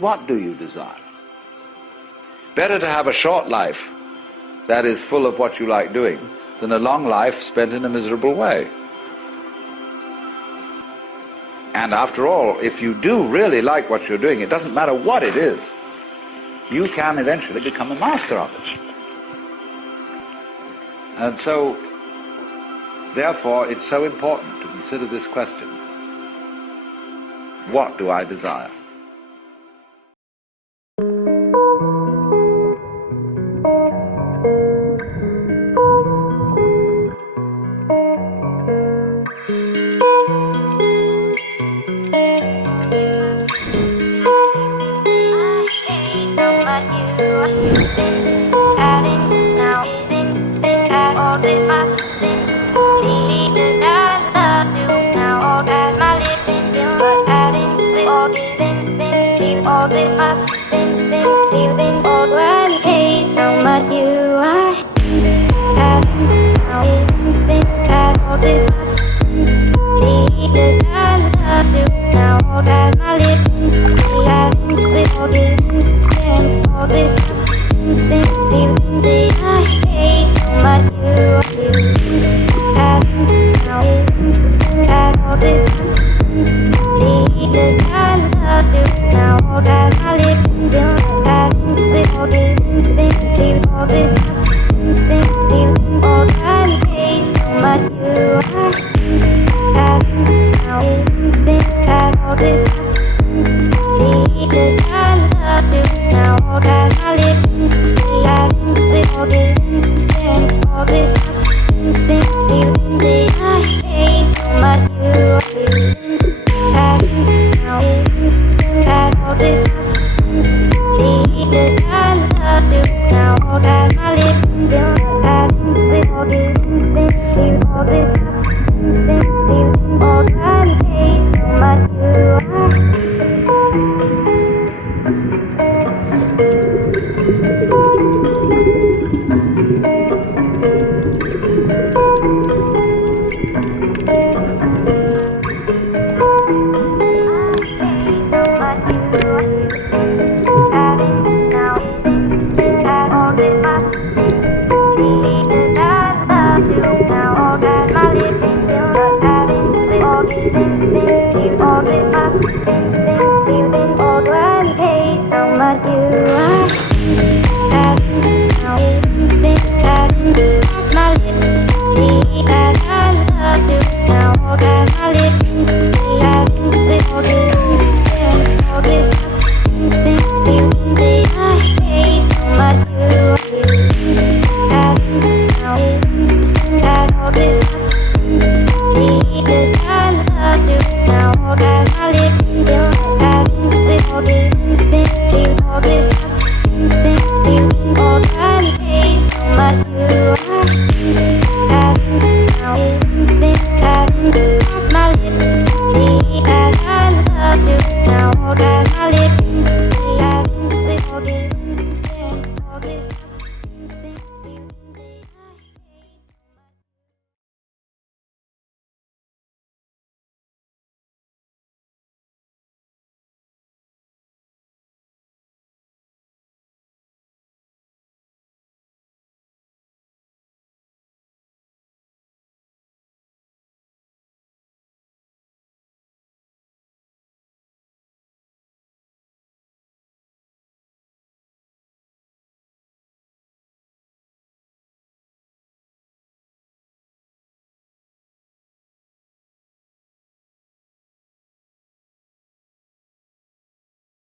What do you desire? Better to have a short life that is full of what you like doing than a long life spent in a miserable way. And after all, if you do really like what you're doing, it doesn't matter what it is, you can eventually become a master of it. And so, therefore, it's so important to consider this question. What do I desire? This